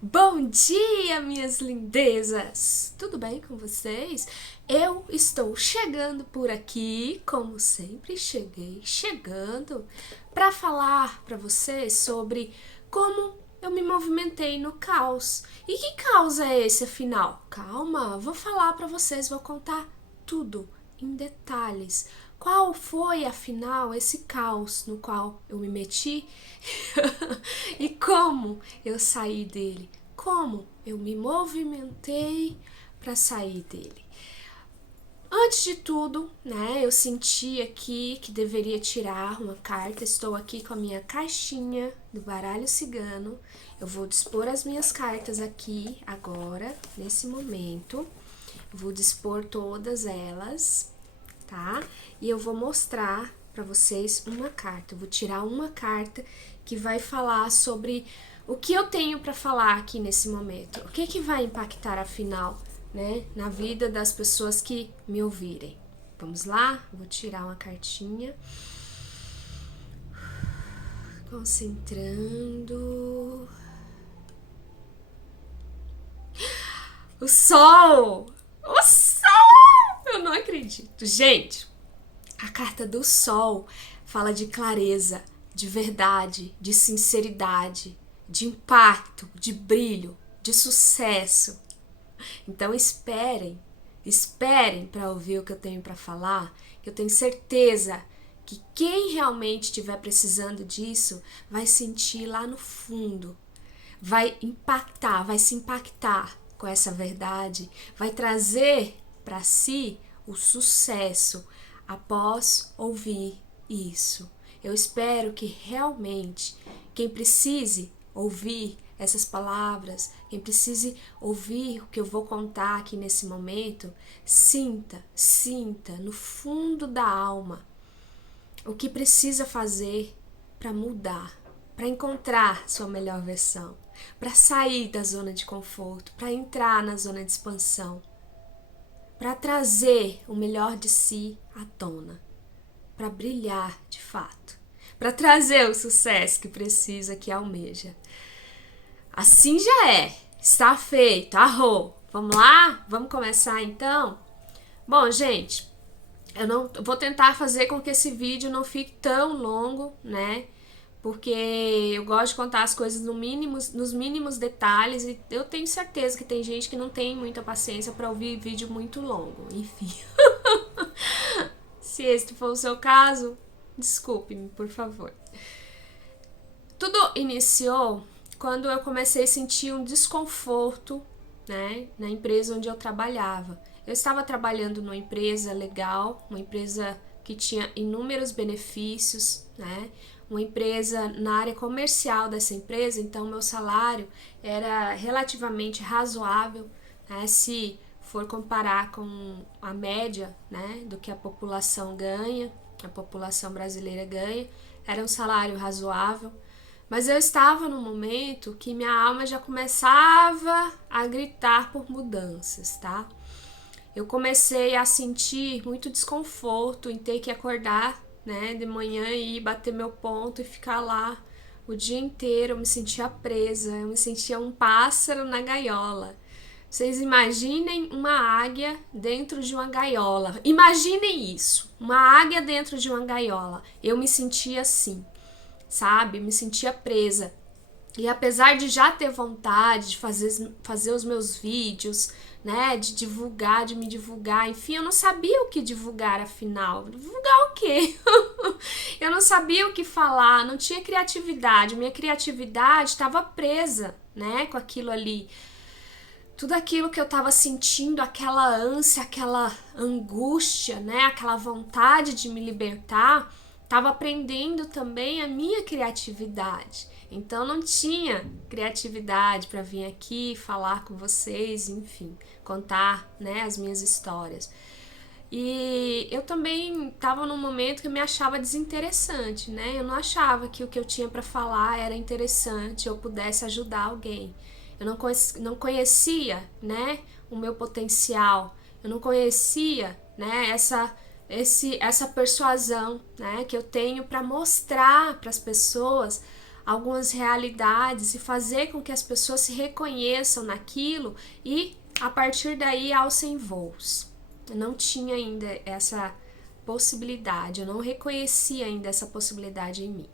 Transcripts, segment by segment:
Bom dia, minhas lindezas! Tudo bem com vocês? Eu estou chegando por aqui, como sempre cheguei, chegando para falar para vocês sobre como eu me movimentei no caos. E que caos é esse, afinal? Calma, vou falar para vocês, vou contar tudo em detalhes. Qual foi, afinal, esse caos no qual eu me meti e como eu saí dele? Como eu me movimentei para sair dele? Antes de tudo, né, eu senti aqui que deveria tirar uma carta. Estou aqui com a minha caixinha do baralho cigano. Eu vou dispor as minhas cartas aqui agora, nesse momento. Eu vou dispor todas elas, tá? E eu vou mostrar para vocês uma carta. Eu vou tirar uma carta que vai falar sobre o que eu tenho para falar aqui nesse momento. O que vai impactar, afinal, né, na vida das pessoas que me ouvirem. Vamos lá? Vou tirar uma cartinha. Concentrando. O sol! O sol! Eu não acredito. Gente, a carta do sol fala de clareza, de verdade, de sinceridade, de impacto, de brilho, de sucesso. Então esperem para ouvir o que eu tenho para falar, que eu tenho certeza que quem realmente estiver precisando disso vai sentir lá no fundo, vai impactar, vai se impactar com essa verdade, vai trazer para si o sucesso após ouvir isso. Eu espero que realmente quem precise ouvir essas palavras, quem precise ouvir o que eu vou contar aqui nesse momento, sinta no fundo da alma o que precisa fazer para mudar, para encontrar sua melhor versão, para sair da zona de conforto, para entrar na zona de expansão, para trazer o melhor de si à tona, para brilhar de fato, para trazer o sucesso que precisa, que almeja. Assim já é, está feito, arrou. Vamos lá? Vamos começar então? Bom, gente, eu não vou tentar fazer com que esse vídeo não fique tão longo, né? Porque eu gosto de contar as coisas nos mínimos detalhes e eu tenho certeza que tem gente que não tem muita paciência para ouvir vídeo muito longo. Enfim, se este for o seu caso, desculpe-me, por favor. Tudo iniciou quando eu comecei a sentir um desconforto, né, na empresa onde eu trabalhava. Eu estava trabalhando numa empresa legal, uma empresa que tinha inúmeros benefícios, né, uma empresa na área comercial dessa empresa, então meu salário era relativamente razoável, né, se for comparar com a média, né, do que a população ganha, a população brasileira ganha, era um salário razoável. Mas eu estava num momento que minha alma já começava a gritar por mudanças, tá? Eu comecei a sentir muito desconforto em ter que acordar, né, de manhã e ir bater meu ponto e ficar lá o dia inteiro. Eu me sentia presa, eu me sentia um pássaro na gaiola. Vocês imaginem uma águia dentro de uma gaiola. Imaginem isso, uma águia dentro de uma gaiola. Eu me sentia assim, sabe? Me sentia presa. E apesar de já ter vontade de fazer os meus vídeos, né, de divulgar, de me divulgar, enfim, eu não sabia o que divulgar afinal. Divulgar o quê? Eu não sabia o que falar, não tinha criatividade. Minha criatividade estava presa, né, com aquilo ali. Tudo aquilo que eu estava sentindo, aquela ânsia, aquela angústia, né, aquela vontade de me libertar, estava aprendendo também a minha criatividade. Então não tinha criatividade para vir aqui falar com vocês, enfim, contar, né, as minhas histórias. E eu também estava num momento que eu me achava desinteressante, né? Eu não achava que o que eu tinha para falar era interessante ou pudesse ajudar alguém. Eu não conhecia, né, o meu potencial. Eu não conhecia, né, essa persuasão, né, que eu tenho para mostrar para as pessoas algumas realidades e fazer com que as pessoas se reconheçam naquilo e a partir daí alcem voos. Eu não tinha ainda essa possibilidade, eu não reconhecia ainda essa possibilidade em mim.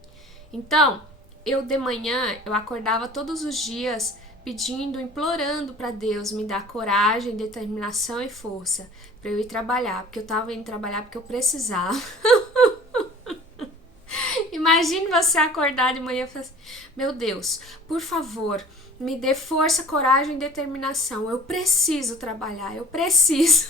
Então, eu de manhã, eu acordava todos os dias pedindo, implorando para Deus me dar coragem, determinação e força para eu ir trabalhar, porque eu estava indo trabalhar porque eu precisava. Imagine você acordar de manhã e falar assim, meu Deus, por favor, me dê força, coragem e determinação. Eu preciso trabalhar, eu preciso.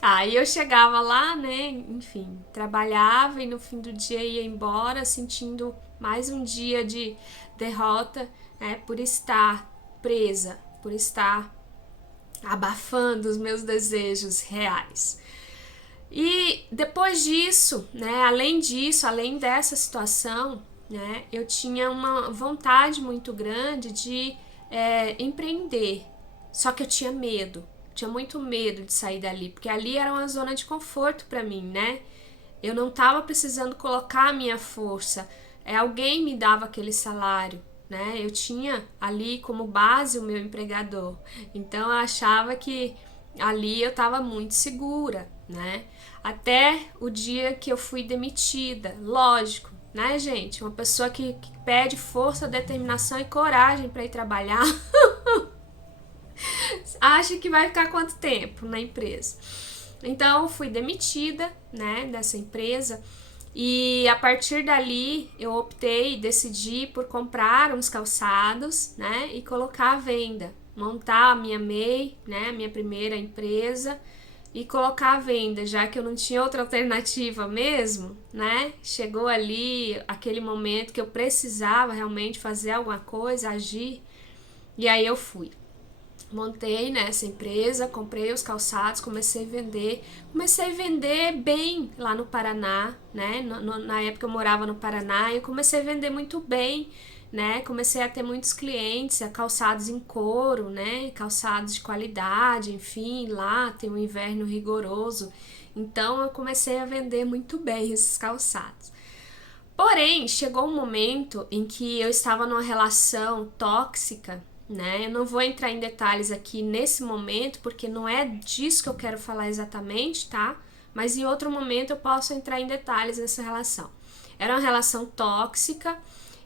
Aí eu chegava lá, né, enfim, trabalhava e no fim do dia ia embora sentindo mais um dia de derrota, né, por estar presa, por estar abafando os meus desejos reais. E depois disso, né, além disso, além dessa situação, né, eu tinha uma vontade muito grande de empreender, só que eu tinha medo. Tinha muito medo de sair dali, porque ali era uma zona de conforto para mim, né? Eu não estava precisando colocar a minha força, alguém me dava aquele salário, né? Eu tinha ali como base o meu empregador, então eu achava que ali eu estava muito segura, né? Até o dia que eu fui demitida, lógico, né, gente? Uma pessoa que pede força, determinação e coragem para ir trabalhar. Acha que vai ficar quanto tempo na empresa? Então, fui demitida, né, dessa empresa e a partir dali eu optei, decidi por comprar uns calçados, né, e colocar à venda, montar a minha MEI, né, a minha primeira empresa e colocar à venda, já que eu não tinha outra alternativa mesmo, né? Chegou ali aquele momento que eu precisava realmente fazer alguma coisa, agir, e aí eu fui. Montei nessa empresa, comprei os calçados, comecei a vender bem lá no Paraná, né? Na época eu morava no Paraná e eu comecei a vender muito bem, né? Comecei a ter muitos clientes, calçados em couro, né? Calçados de qualidade, enfim, lá tem um inverno rigoroso, então eu comecei a vender muito bem esses calçados. Porém, chegou um momento em que eu estava numa relação tóxica, né? Eu não vou entrar em detalhes aqui nesse momento, porque não é disso que eu quero falar exatamente, tá? Mas em outro momento eu posso entrar em detalhes dessa relação. Era uma relação tóxica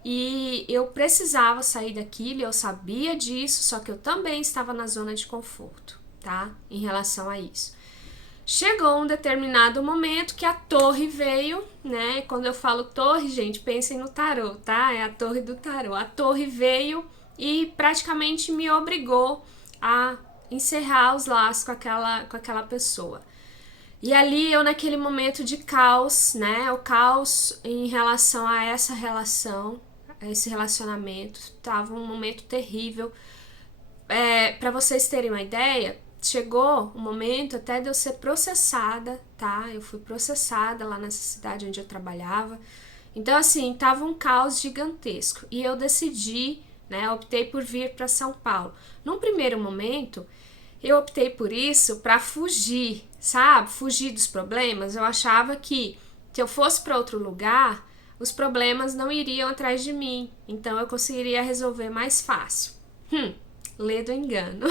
e eu precisava sair daquilo, eu sabia disso, só que eu também estava na zona de conforto, tá? Em relação a isso. Chegou um determinado momento que a torre veio, né? Quando eu falo torre, gente, pensem no tarô, tá? É a torre do tarô. A torre veio e praticamente me obrigou a encerrar os laços com aquela pessoa. E ali eu naquele momento de caos, né? O caos em relação a essa relação, a esse relacionamento, tava um momento terrível. Para vocês terem uma ideia, chegou o momento até de eu ser processada, tá? Eu fui processada lá nessa cidade onde eu trabalhava. Então, assim, tava um caos gigantesco. E eu decidi, né? Optei por vir para São Paulo. Num primeiro momento, eu optei por isso para fugir, sabe? Fugir dos problemas. Eu achava que se eu fosse para outro lugar, os problemas não iriam atrás de mim. Então, eu conseguiria resolver mais fácil. Lê do engano.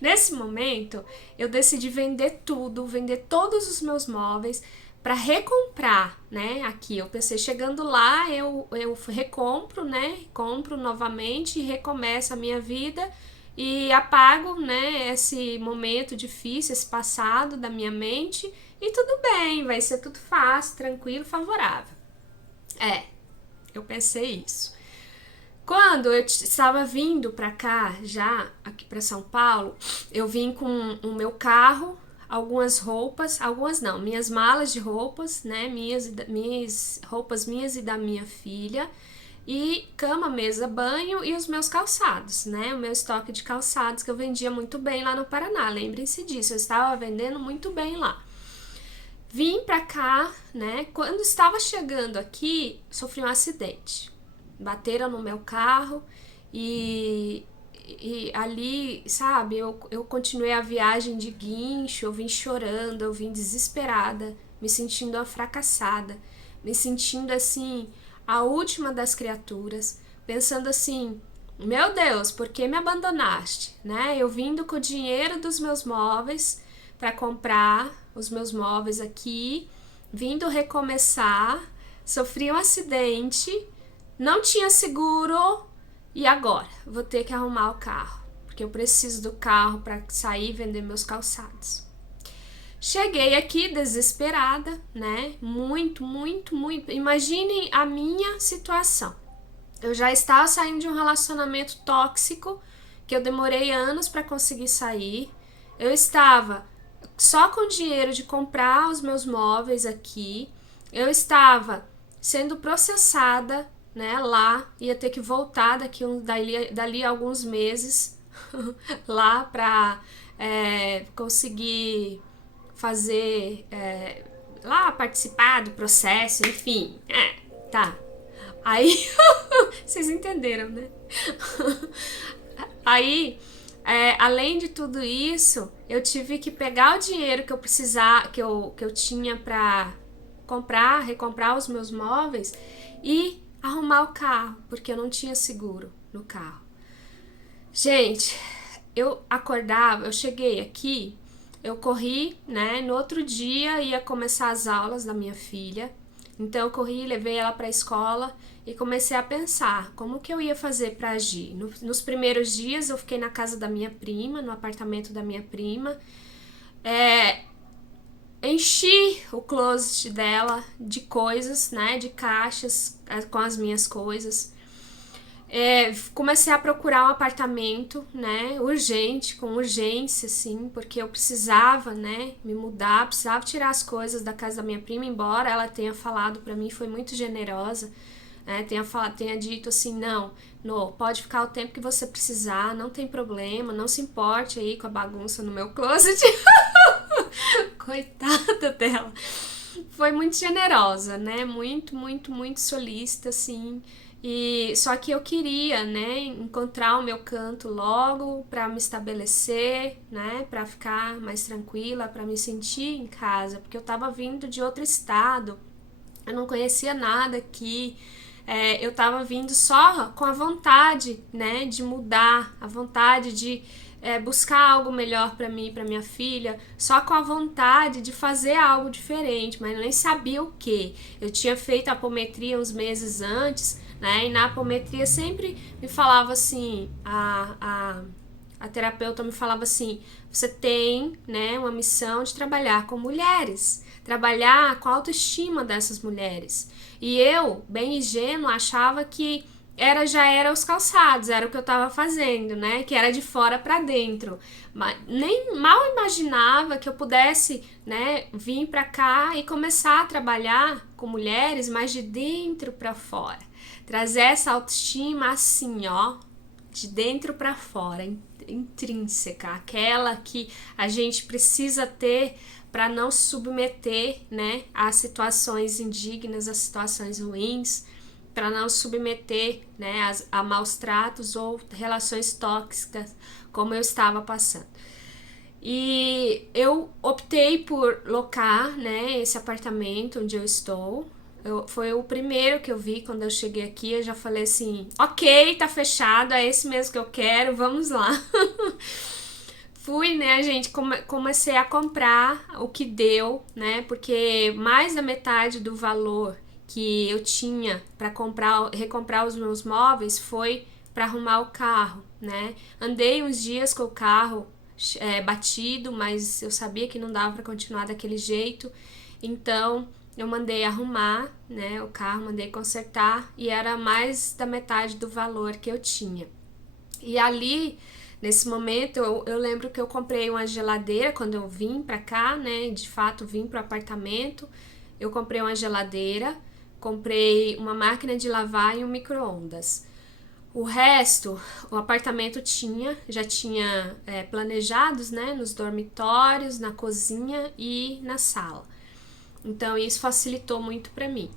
Nesse momento, eu decidi vender tudo, vender todos os meus móveis para recomprar, né? Aqui eu pensei, chegando lá, eu recompro, né? Compro novamente e recomeço a minha vida e apago, né? Esse momento difícil, esse passado da minha mente e tudo bem, vai ser tudo fácil, tranquilo, favorável. Eu pensei isso. Quando eu estava vindo para cá, já aqui para São Paulo, eu vim com o meu carro, algumas roupas, algumas não, minhas malas de roupas, né, minhas roupas minhas e da minha filha, e cama, mesa, banho e os meus calçados, né, o meu estoque de calçados que eu vendia muito bem lá no Paraná, lembrem-se disso, eu estava vendendo muito bem lá. Vim para cá, né, quando estava chegando aqui, sofri um acidente. Bateram no meu carro e ali, sabe, eu continuei a viagem de guincho, eu vim chorando, eu vim desesperada, me sentindo uma fracassada, me sentindo assim, a última das criaturas, pensando assim, meu Deus, por que me abandonaste, né? Eu vindo com o dinheiro dos meus móveis para comprar os meus móveis aqui, vindo recomeçar, sofri um acidente, não tinha seguro e agora vou ter que arrumar o carro, porque eu preciso do carro para sair e vender meus calçados. Cheguei aqui desesperada, né? Muito. Imaginem a minha situação. Eu já estava saindo de um relacionamento tóxico que eu demorei anos para conseguir sair. Eu estava só com o dinheiro de comprar os meus móveis aqui. Eu estava sendo processada, né? Lá ia ter que voltar dali a alguns meses lá para conseguir fazer lá participar do processo, enfim, tá. Aí vocês entenderam, né? Aí além de tudo isso, eu tive que pegar o dinheiro que eu precisava, que eu tinha pra recomprar os meus móveis e arrumar o carro, porque eu não tinha seguro no carro. Gente, eu cheguei aqui, eu corri, né? No outro dia ia começar as aulas da minha filha. Então eu corri, levei ela para a escola e comecei a pensar como que eu ia fazer para agir. Nos primeiros dias eu fiquei na casa da minha prima, no apartamento da minha prima. Enchi o closet dela de coisas, né? De caixas com as minhas coisas. Comecei a procurar um apartamento, né, com urgência, assim, porque eu precisava, né, me mudar, precisava tirar as coisas da casa da minha prima, embora ela tenha falado pra mim, foi muito generosa, né, tenha dito assim, não, pode ficar o tempo que você precisar, não tem problema, não se importe aí com a bagunça no meu closet. Coitada dela. Foi muito generosa, né, muito solícita, assim. E só que eu queria, né, encontrar o meu canto logo para me estabelecer, né, para ficar mais tranquila, para me sentir em casa, porque eu tava vindo de outro estado, eu não conhecia nada aqui, eu tava vindo só com a vontade, né, de mudar, a vontade de buscar algo melhor para mim e para minha filha, só com a vontade de fazer algo diferente, mas eu nem sabia o que. Eu tinha feito a apometria uns meses antes, né? E na apometria sempre me falava assim, a terapeuta me falava assim, você tem, né, uma missão de trabalhar com mulheres, trabalhar com a autoestima dessas mulheres. E eu, bem ingênua, achava que já era os calçados, era o que eu tava fazendo, né? Que era de fora para dentro. Mas nem mal imaginava que eu pudesse, né, vir para cá e começar a trabalhar com mulheres, mas de dentro para fora. Trazer essa autoestima assim, ó, de dentro para fora, intrínseca, aquela que a gente precisa ter para não se submeter, né, a situações indignas, a situações ruins, para não submeter, né, a maus tratos ou relações tóxicas, como eu estava passando. E eu optei por locar, né, esse apartamento onde eu estou. Foi o primeiro que eu vi quando eu cheguei aqui. Eu já falei assim, ok, tá fechado, é esse mesmo que eu quero, vamos lá. Fui, né, gente, comecei a comprar o que deu, né, porque mais da metade do valor que eu tinha para recomprar os meus móveis foi para arrumar o carro, né. Andei uns dias com o carro batido, mas eu sabia que não dava para continuar daquele jeito, então eu mandei arrumar, né, o carro, mandei consertar e era mais da metade do valor que eu tinha. E ali, nesse momento, eu lembro que eu comprei uma geladeira quando eu vim pra cá, né, de fato vim pro apartamento, eu comprei uma geladeira, comprei uma máquina de lavar e um micro-ondas. O resto, o apartamento já tinha planejados, né, nos dormitórios, na cozinha e na sala. Então isso facilitou muito para mim.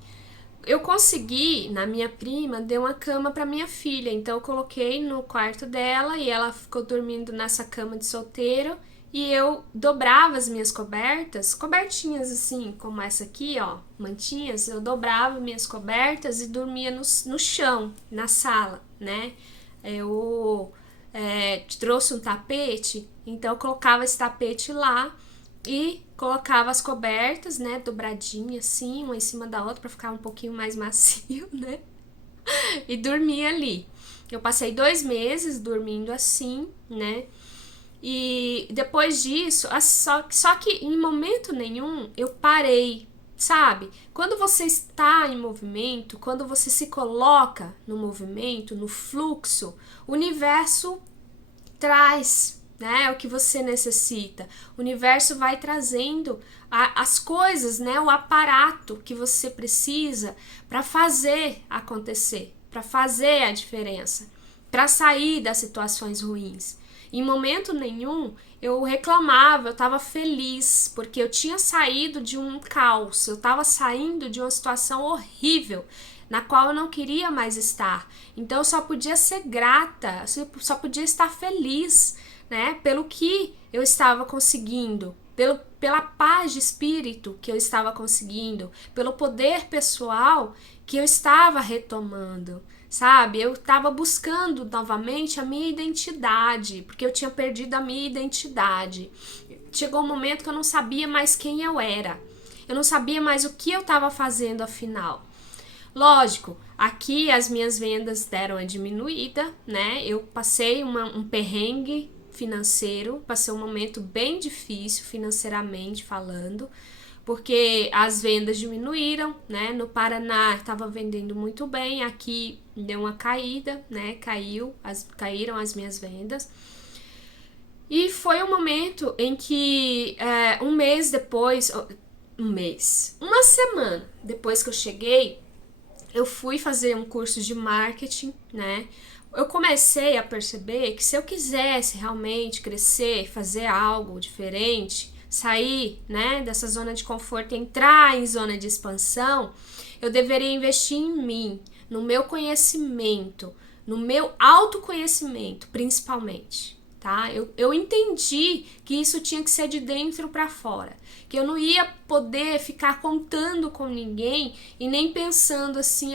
Eu consegui, na minha prima, dei uma cama para minha filha, então eu coloquei no quarto dela e ela ficou dormindo nessa cama de solteiro e eu dobrava as minhas cobertas, cobertinhas assim, como essa aqui, ó, mantinhas, eu dobrava minhas cobertas e dormia no chão, na sala, né? Eu trouxe um tapete, então eu colocava esse tapete lá e colocava as cobertas, né, dobradinha assim, uma em cima da outra para ficar um pouquinho mais macio, né? E dormia ali. Eu passei 2 meses dormindo assim, né? E depois disso, só que em momento nenhum eu parei, sabe? Quando você está em movimento, quando você se coloca no movimento, no fluxo, o universo traz, né, o que você necessita. O universo vai trazendo as coisas, né, o aparato que você precisa para fazer acontecer, para fazer a diferença, para sair das situações ruins. Em momento nenhum eu reclamava, eu estava feliz, porque eu tinha saído de um caos, eu estava saindo de uma situação horrível, na qual eu não queria mais estar. Então eu só podia ser grata, só podia estar feliz, né, pelo que eu estava conseguindo, pela paz de espírito que eu estava conseguindo, pelo poder pessoal que eu estava retomando. Sabe, eu estava buscando novamente a minha identidade, porque eu tinha perdido a minha identidade. Chegou um momento que eu não sabia mais quem eu era. Eu não sabia mais o que eu estava fazendo afinal. Lógico, aqui as minhas vendas deram a diminuída, né? Eu passei um perrengue financeiro, passei um momento bem difícil financeiramente falando, porque as vendas diminuíram, né? No Paraná estava vendendo muito bem, aqui deu uma caída, né? Caíram as minhas vendas. E foi um momento em que um mês depois, uma semana depois que eu cheguei, eu fui fazer um curso de marketing, né? Eu comecei a perceber que se eu quisesse realmente crescer, fazer algo diferente, sair, né, dessa zona de conforto, entrar em zona de expansão, eu deveria investir em mim, no meu conhecimento, no meu autoconhecimento, principalmente. Tá? Eu entendi que isso tinha que ser de dentro para fora, que eu não ia poder ficar contando com ninguém e nem pensando assim,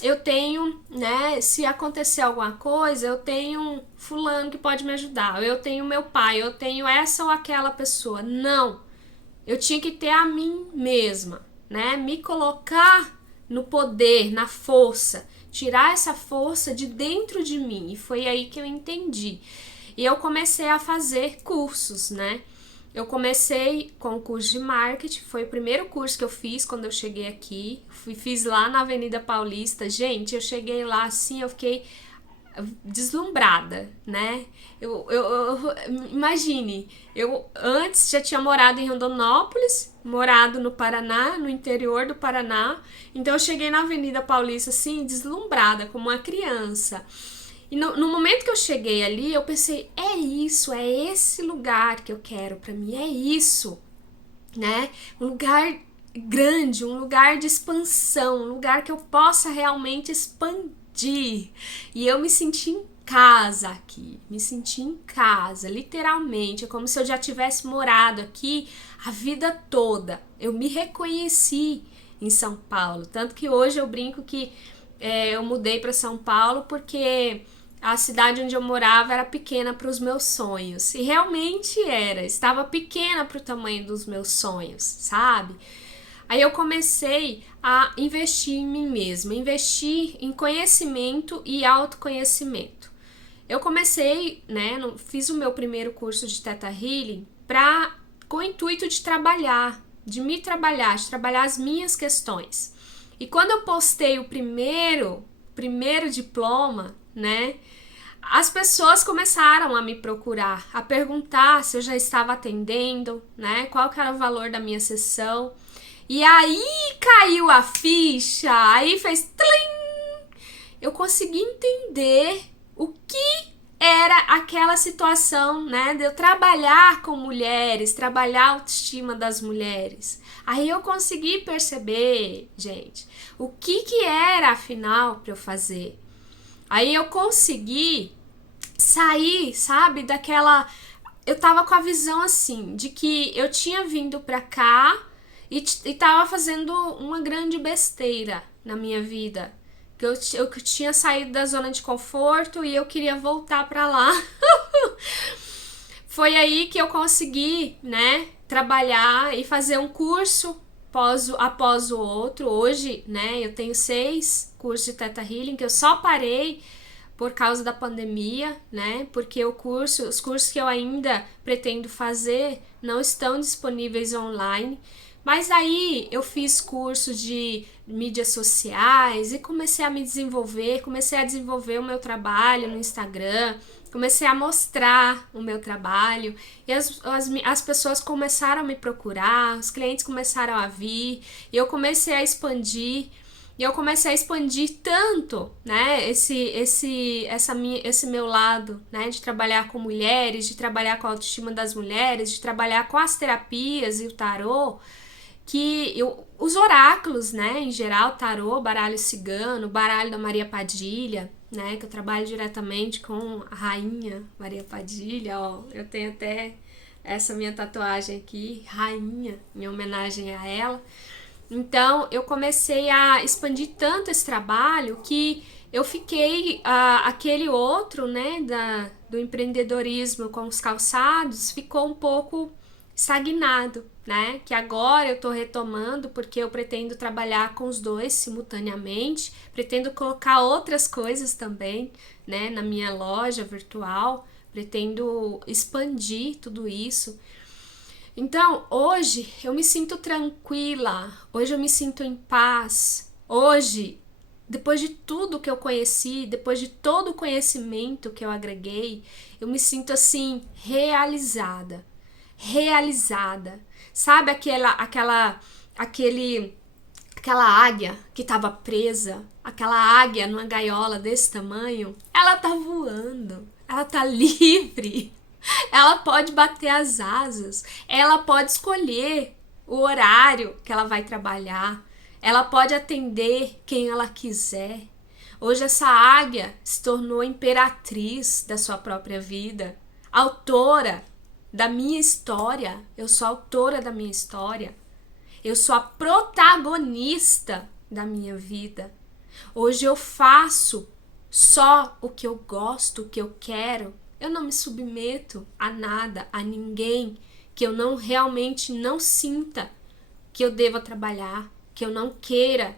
eu tenho, né, se acontecer alguma coisa, eu tenho fulano que pode me ajudar, eu tenho meu pai, eu tenho essa ou aquela pessoa. Não, eu tinha que ter a mim mesma, né, me colocar no poder, na força, tirar essa força de dentro de mim, e foi aí que eu entendi. E eu comecei a fazer cursos, né? Eu comecei com o curso de marketing, foi o primeiro curso que eu fiz quando eu cheguei aqui. Fiz lá na Avenida Paulista. Gente, eu cheguei lá assim, eu fiquei deslumbrada, né? Imagine, eu antes já tinha morado em Rondonópolis, morado no Paraná, no interior do Paraná. Então eu cheguei na Avenida Paulista assim, deslumbrada, como uma criança. E no momento que eu cheguei ali, eu pensei, é isso, é esse lugar que eu quero pra mim, é isso, né? Um lugar grande, um lugar de expansão, um lugar que eu possa realmente expandir. E eu me senti em casa aqui, me senti em casa, literalmente, é como se eu já tivesse morado aqui a vida toda. Eu me reconheci em São Paulo, tanto que hoje eu brinco que eu mudei para São Paulo porque a cidade onde eu morava era pequena para os meus sonhos. E realmente era. Estava pequena para o tamanho dos meus sonhos, sabe? Aí eu comecei a investir em mim mesma, investir em conhecimento e autoconhecimento. Eu comecei, né, fiz o meu primeiro curso de Theta Healing com o intuito de trabalhar, de trabalhar as minhas questões. E quando eu postei o primeiro diploma, né, as pessoas começaram a me procurar, a perguntar se eu já estava atendendo, né, qual que era o valor da minha sessão. E aí caiu a ficha, aí fez tlim! Eu consegui entender o que era aquela situação, né, de eu trabalhar com mulheres, trabalhar a autoestima das mulheres. Aí eu consegui perceber, gente, o que era afinal para eu fazer. Aí eu consegui sair, sabe, daquela eu tava com a visão assim, de que eu tinha vindo pra cá e tava fazendo uma grande besteira na minha vida. Que eu tinha saído da zona de conforto e eu queria voltar pra lá. Foi aí que eu consegui, né, trabalhar e fazer um curso após o outro. Hoje, né, eu tenho 6 cursos de Theta Healing que eu só parei por causa da pandemia, né? Porque os cursos que eu ainda pretendo fazer não estão disponíveis online. Mas aí eu fiz curso de mídias sociais e comecei a me desenvolver, comecei a desenvolver o meu trabalho no Instagram, comecei a mostrar o meu trabalho e as pessoas começaram a me procurar, os clientes começaram a vir e eu comecei a expandir. E eu comecei a expandir tanto, né, esse meu lado, né, de trabalhar com mulheres, de trabalhar com a autoestima das mulheres, de trabalhar com as terapias e o tarô, os oráculos, né, em geral, tarô, baralho cigano, baralho da Maria Padilha, né, que eu trabalho diretamente com a rainha Maria Padilha, ó, eu tenho até essa minha tatuagem aqui, rainha, em homenagem a ela. Então, eu comecei a expandir tanto esse trabalho que eu fiquei, aquele outro, né, do empreendedorismo com os calçados, ficou um pouco estagnado, né, que agora eu tô retomando porque eu pretendo trabalhar com os dois simultaneamente, pretendo colocar outras coisas também, né, na minha loja virtual, pretendo expandir tudo isso. Então, hoje eu me sinto tranquila, hoje eu me sinto em paz, hoje, depois de tudo que eu conheci, depois de todo o conhecimento que eu agreguei, eu me sinto assim, realizada. Sabe aquela águia que estava presa, aquela águia numa gaiola desse tamanho? Ela tá voando, ela tá livre. Ela pode bater as asas, ela pode escolher o horário que ela vai trabalhar, ela pode atender quem ela quiser. Hoje essa águia se tornou imperatriz da sua própria vida, autora da minha história. Eu sou autora da minha história. Eu sou a protagonista da minha vida. Hoje eu faço só o que eu gosto, o que eu quero. Eu não me submeto a nada, a ninguém que eu realmente não sinta que eu deva trabalhar, que eu não queira.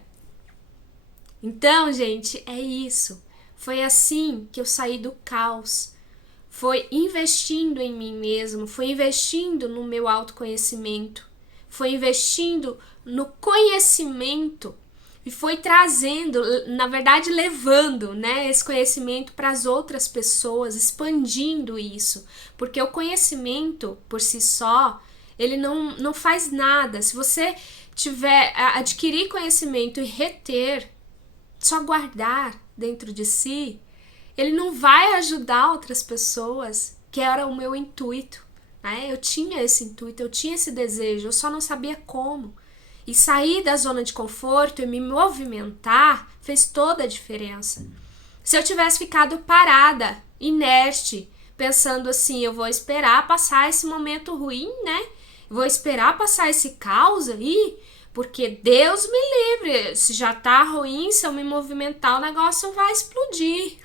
Então, gente, é isso. Foi assim que eu saí do caos. Foi investindo em mim mesmo, foi investindo no meu autoconhecimento, foi investindo no conhecimento e foi trazendo, na verdade levando, né, esse conhecimento para as outras pessoas, expandindo isso, porque o conhecimento por si só, ele não faz nada. Se você adquirir conhecimento e reter, só guardar dentro de si, ele não vai ajudar outras pessoas, que era o meu intuito, né? Eu tinha esse intuito, eu tinha esse desejo, eu só não sabia como. E sair da zona de conforto e me movimentar fez toda a diferença. Se eu tivesse ficado parada, inerte, pensando assim, eu vou esperar passar esse momento ruim, né? Vou esperar passar esse caos aí, porque Deus me livre, se já tá ruim, se eu me movimentar, o negócio vai explodir.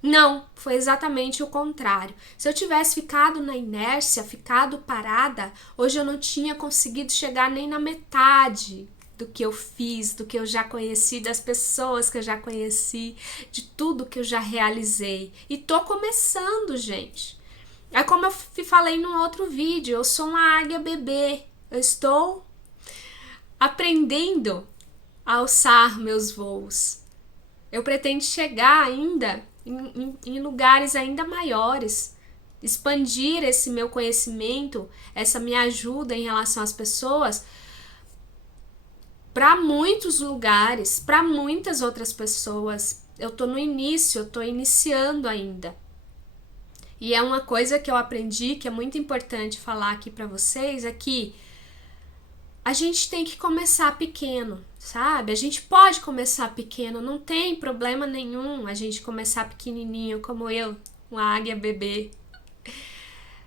Não, foi exatamente o contrário. Se eu tivesse ficado na inércia, ficado parada, hoje eu não tinha conseguido chegar nem na metade do que eu fiz, do que eu já conheci, das pessoas que eu já conheci, de tudo que eu já realizei. E tô começando, gente. É como eu falei no outro vídeo, eu sou uma águia bebê. Eu estou aprendendo a alçar meus voos. Eu pretendo chegar ainda em lugares ainda maiores, expandir esse meu conhecimento, essa minha ajuda em relação às pessoas para muitos lugares, para muitas outras pessoas. Eu tô no início, eu tô iniciando ainda. E é uma coisa que eu aprendi, que é muito importante falar aqui para vocês, é que a gente tem que começar pequeno, sabe? A gente pode começar pequeno, não tem problema nenhum a gente começar pequenininho, como eu, uma águia bebê.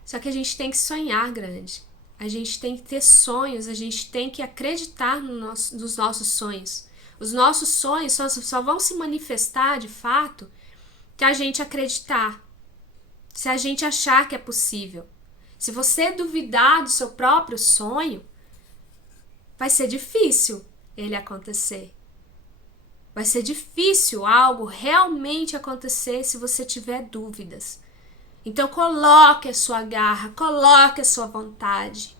Só que a gente tem que sonhar grande. A gente tem que ter sonhos, a gente tem que acreditar nos nossos sonhos. Os nossos sonhos só vão se manifestar de fato se a gente acreditar, se a gente achar que é possível. Se você duvidar do seu próprio sonho, vai ser difícil ele acontecer. Vai ser difícil algo realmente acontecer se você tiver dúvidas. Então coloque a sua garra, coloque a sua vontade.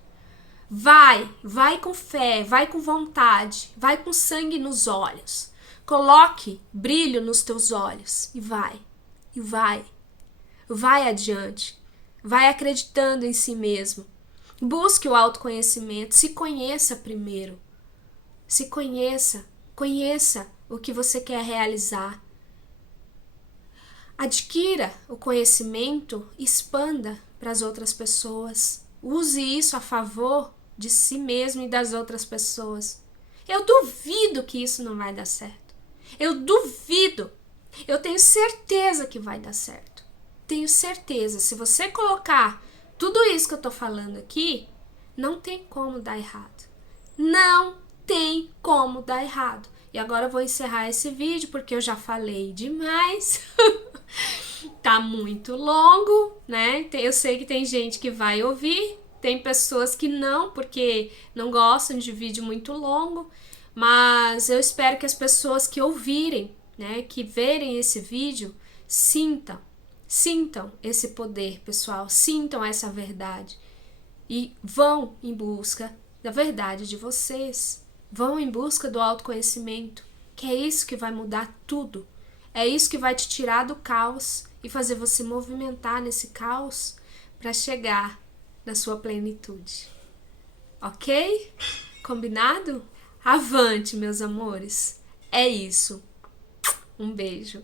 Vai com fé, vai com vontade, vai com sangue nos olhos. Coloque brilho nos teus olhos e vai adiante. Vai acreditando em si mesmo. Busque o autoconhecimento, se conheça primeiro. Se conheça, conheça o que você quer realizar. Adquira o conhecimento, expanda para as outras pessoas. Use isso a favor de si mesmo e das outras pessoas. Eu duvido que isso não vai dar certo. Eu duvido. Eu tenho certeza que vai dar certo. Tenho certeza. Se você colocar tudo isso que eu tô falando aqui, não tem como dar errado. Não tem como dar errado. E agora eu vou encerrar esse vídeo porque eu já falei demais. Tá muito longo, né? Eu sei que tem gente que vai ouvir, tem pessoas que não, porque não gostam de vídeo muito longo, mas eu espero que as pessoas que ouvirem, né, que verem esse vídeo, sintam esse poder, pessoal, sintam essa verdade e vão em busca da verdade de vocês, vão em busca do autoconhecimento, que é isso que vai mudar tudo. É isso que vai te tirar do caos e fazer você movimentar nesse caos para chegar na sua plenitude. Ok? Combinado? Avante, meus amores. É isso. Um beijo.